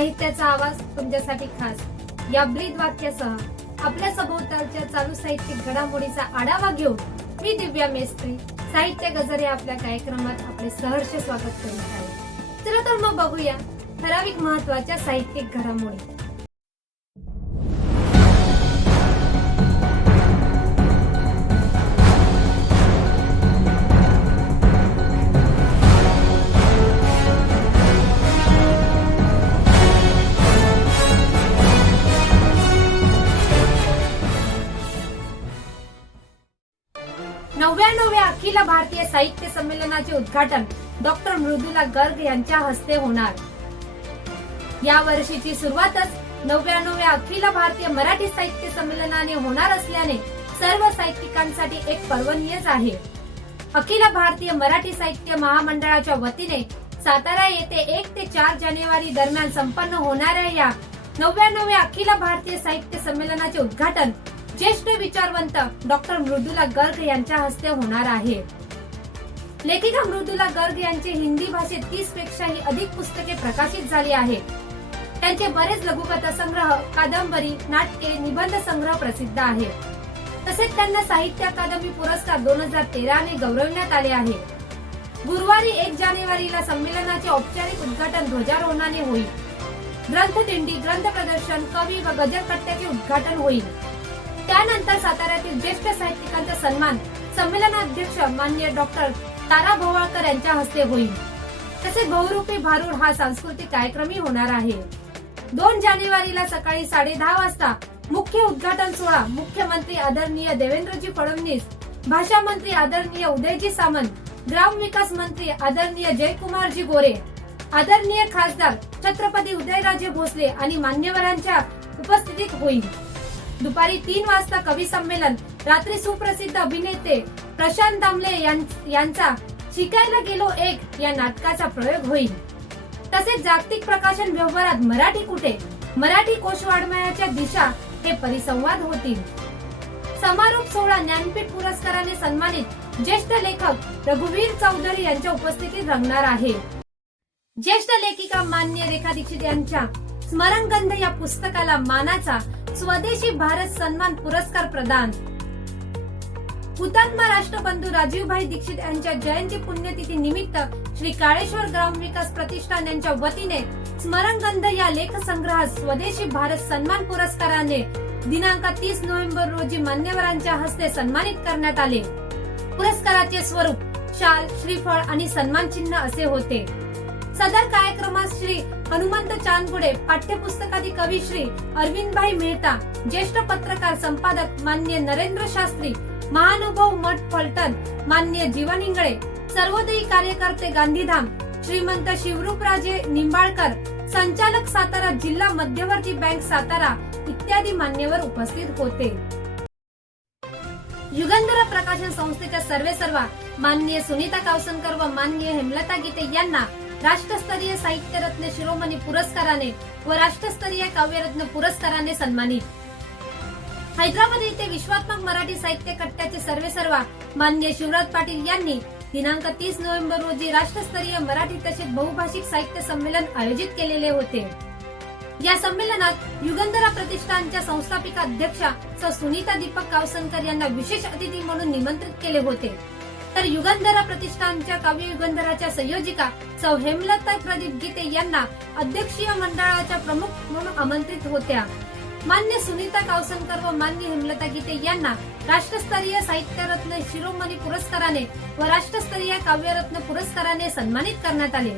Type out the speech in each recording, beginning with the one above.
साहित्याचा आवाज तुमच्यासाठी खास. या ब्रीद वाक्यासह आपल्या सभोवतालच्या चालू साहित्यिक घडामोडीचा आढावा घेऊन मी दिव्या मेस्त्री साहित्य गजरे आपल्या कार्यक्रमात आपले सहर्ष स्वागत करीत आहे. चला तर मग बघूया ठराविक महत्त्वाच्या साहित्यिक घडामोडी. अखिल भारतीय साहित्य संमेलनाचे उद्घाटन डॉक्टर मृदुला गर्ग यांच्या हस्ते होणार. या वर्षीची सुरुवातच नव्याण्णव्या अखिल भारतीय मराठी साहित्य संमेलनाने होणार असल्याने सर्व साहित्यिकांसाठी एक पर्वणीयच आहे. अखिल भारतीय मराठी साहित्य महामंडळाच्या वतीने सातारा येथे एक ते चार जानेवारी दरम्यान संपन्न होणाऱ्या या नव्याण्णव्या अखिल भारतीय साहित्य संमेलनाचे उद्घाटन ज्येष्ठ विचारवंत डॉक्टर मृदुला गर्ग यांच्या हस्ते होणार आहे. लेखिका मृदुला गर्ग यांचे हिंदी भाषेत तीस पेक्षाही अधिक पुस्तके प्रकाशित झाली आहेत. त्यांचे बरेच लघुकथा संग्रह कादंबरी नाटके निबंध संग्रह प्रसिद्ध आहे तसेच त्यांना साहित्य अकादमी पुरस्कार दोन हजार तेराने गौरवण्यात आले आहे. गुरुवारी एक जानेवारीला संमेलनाचे औपचारिक उद्घाटन ध्वजारोहणाने होईल. ग्रंथदिंडी ग्रंथ प्रदर्शन कवी व गजल कट्ट्याचे उद्घाटन होईल. त्यानंतर साताऱ्यातील ज्येष्ठ साहित्यिकांचा सन्मान संमेलनाध्यक्ष मान्य डॉक्टर तारा भोवाळकर यांच्या हस्ते होईल. तसेच बहुरूपी भारूड हा सांस्कृतिक कार्यक्रमही होणार आहे. दोन जानेवारीला सकाळी साडे दहा वाजता मुख्य उद्घाटन सोहळा मुख्यमंत्री आदरणीय देवेंद्रजी फडणवीस भाषा मंत्री आदरणीय उदयजी सामंत ग्रामविकास मंत्री आदरणीय जयकुमारजी गोरे आदरणीय खासदार छत्रपती उदयराजे भोसले आणि मान्यवरांच्या उपस्थितीत होईल. दुपारी तीन वाजता कवी संमेलन. रात्री सुप्रसिद्ध अभिनेते प्रशांत दामले यांचा शिकायला गेलो एक या नाटकाचा प्रयोग होईल. तसेच जागतिक प्रकाशन व्यवहारात मराठी कुठे? मराठी कोश वाढवण्याच्या दिशा हे परिसंवाद होतील. समारोप सोहळा ज्ञानपीठ पुरस्काराने सन्मानित ज्येष्ठ लेखक रघुवीर चौधरी यांच्या उपस्थितीत रंगणार आहे. ज्येष्ठ लेखिका मान्य रेखा दीक्षित यांच्या स्मरणगंध या पुस्तकाला मानाचा स्वदेशी भारत सन्मान पुरस्कार प्रदान. हुतात्मा राष्ट्रबंधू राजीवभाई दीक्षित यांच्या जयंती पुण्यतिथी निमित्त श्री काळेश्वर ग्रामविकास प्रतिष्ठान यांच्या वतीने स्मरणगंध या लेख संग्रहात स्वदेशी भारत सन्मान पुरस्काराने दिनांक तीस नोव्हेंबर रोजी मान्यवरांच्या हस्ते सन्मानित करण्यात आले. पुरस्काराचे स्वरूप शाल श्रीफळ आणि सन्मान चिन्ह असे होते. सदर कार्यक्रमात श्री हनुमंत चांदगुडे पाठ्यपुस्तकादी कवी श्री अरविंदभाई मेहता ज्येष्ठ पत्रकार संपादक मान्य नरेंद्र शास्त्री महानुभव मठ फलटण मान्य जीवन इंगळे सर्वोदयी कार्यकर्ते गांधीधाम श्रीमंत शिवरूपराजे निंबाळकर संचालक सातारा जिल्हा मध्यवर्ती बँक सातारा इत्यादी मान्यवर उपस्थित होते. युगंधरा प्रकाशन संस्थेच्या सर्वे सर्वा मान्य सुनीता कावसनकर व मान्य हेमलता गीते यांना राष्ट्रस्तरीय साहित्यरत्न शिरोमणी पुरस्काराने व राष्ट्रस्तरीय काव्यरत्न पुरस्काराने सन्मानित. हैदराबाद येथे विश्वात्मक मराठी साहित्य कट्ट्याचे सर्वेसर्वा मान्य शिवराज पाटील यांनी दिनांक तीस नोव्हेंबर रोजी राष्ट्रस्तरीय मराठी तसेच बहुभाषिक साहित्य संमेलन आयोजित केलेले होते. या संमेलनात युगंधरा प्रतिष्ठानच्या संस्थापिका अध्यक्षा सुनीता दीपक कावसनकर यांना विशेष अतिथी म्हणून निमंत्रित केले होते. तर युगंधरा प्रतिष्ठानच्या काव्य युगंधराच्या संयोजिका सौ हेमलता प्रदीप गीते यांना अध्यक्षीय मंडळाच्या प्रमुख म्हणून आमंत्रित होत्या. मान्य सुनीता कावसनकर व मान्य हेमलता गीते यांना राष्ट्रस्तरीय साहित्यरत्न शिरोमणी पुरस्काराने व राष्ट्रस्तरीय काव्यरत्न पुरस्काराने सन्मानित करण्यात आले.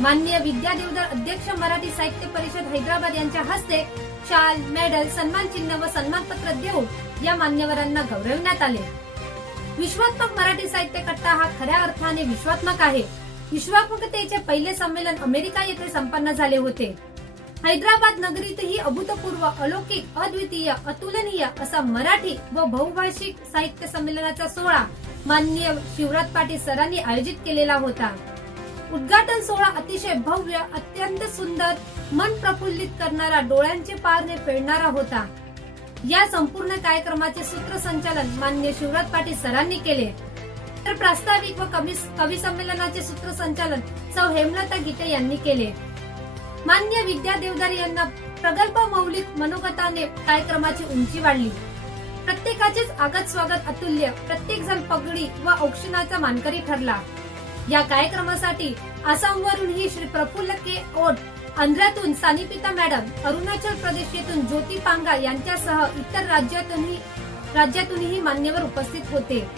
मान्य विद्या देवधर अध्यक्ष मराठी साहित्य परिषद हैदराबाद यांच्या हस्ते शाल मेडल सन्मान चिन्ह व सन्मानपत्र देऊन या मान्यवरांना गौरवण्यात आले. विश्वात्मक मराठी साहित्य कट्टा हा खऱ्या अर्थाने विश्वात्मक आहे. विश्वात्मकतेचे पहिले संमेलन अमेरिका येथे संपन्न झाले होते. हैदराबाद नगरीतही अभूतपूर्व अलौकिक अद्वितीय अतुलनीय असा मराठी व बहुभाषिक साहित्य संमेलनाचा सोहळा माननीय शिवराज पाटील सरांनी आयोजित केलेला होता. उद्घाटन सोहळा अतिशय भव्य अत्यंत सुंदर मन प्रफुल्लित करणारा डोळ्यांचे पारणे फेडणारा होता. या संपूर्ण कार्यक्रमाचे सूत्रसंचालन मान्य शिवराज पाटील सरांनी केले. तर प्रास्ताविक व कवी कवी संमेलनाचे सूत्रसंचालन सौ हेमलता गीते यांनी केले. मान्य विद्या देवदारी यांना प्रगल्भ मौलिक मनोगताने कार्यक्रमाची उंची वाढली. प्रत्येकाचेच आगत स्वागत अतुल्य प्रत्येक जण पगडी व औक्षणाचा मानकरी ठरला. या कार्यक्रमासाठी आसामवरूनही श्री प्रफुल्ल के. ओट आंध्रातून सानिपिता मॅडम अरुणाचल प्रदेश येथून ज्योती पांगा यांच्यासह इतर राज्यातूनही राज्यातूनही मान्यवर उपस्थित होते.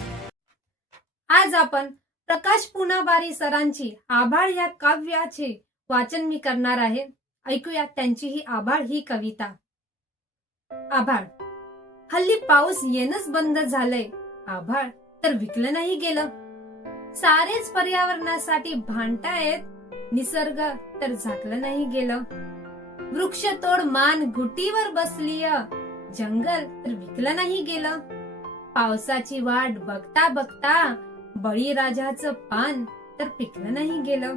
आज आपण प्रकाश पुनाबारी सरांची आभाळ या काव्याचे वाचन मी करणार आहे. ऐकूया त्यांची ही आभाळ ही कविता. आभाळ. हल्ली पाऊस येणंच बंद झालंय. आभाळ. तर विकलं नाही गेलं. सारेच पर्यावरणासाठी भांडतायत. निसर्ग तर झाकलं नाही गेलं. वृक्षतोड मान घुटीवर बसलीय. जंगल तर विकलं नाही गेलं. पावसाची वाट बघता बघता बळीराजाचं पान तर पिकलं नाही गेलं.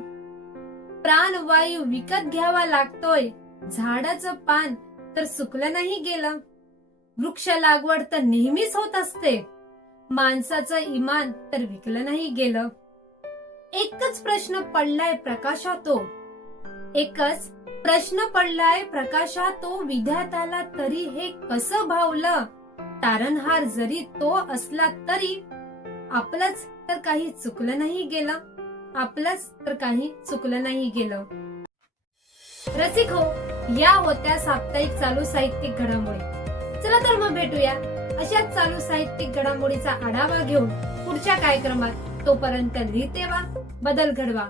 प्राणवायू विकत घ्यावा लागतोय. झाडाचं पान तर सुकलं नाही गेलं. वृक्ष लागवड तर नेहमीच होत असते. माणसाचं इमान तर विकलं नाही गेलं. एकच प्रश्न पडलाय प्रकाशातो. एकच प्रश्न पडलाय प्रकाशातो विद्यार्थ्याला तरी हे कसं भावलं? तारणहार जरी तो असला तरी आपलंच तर काही चुकलं नाही गेलं. आपलंच तर काही चुकलं नाही गेलं. रसिक हो या होत्या साप्ताहिक चालू साहित्यिक घडामोडी. चला तर मग भेटूया अशाच चालू साहित्यिक घडामोडीचा आढावा घेऊन पुढच्या कार्यक्रमात तोपर्यंत लिहिते वा बदल घडवा.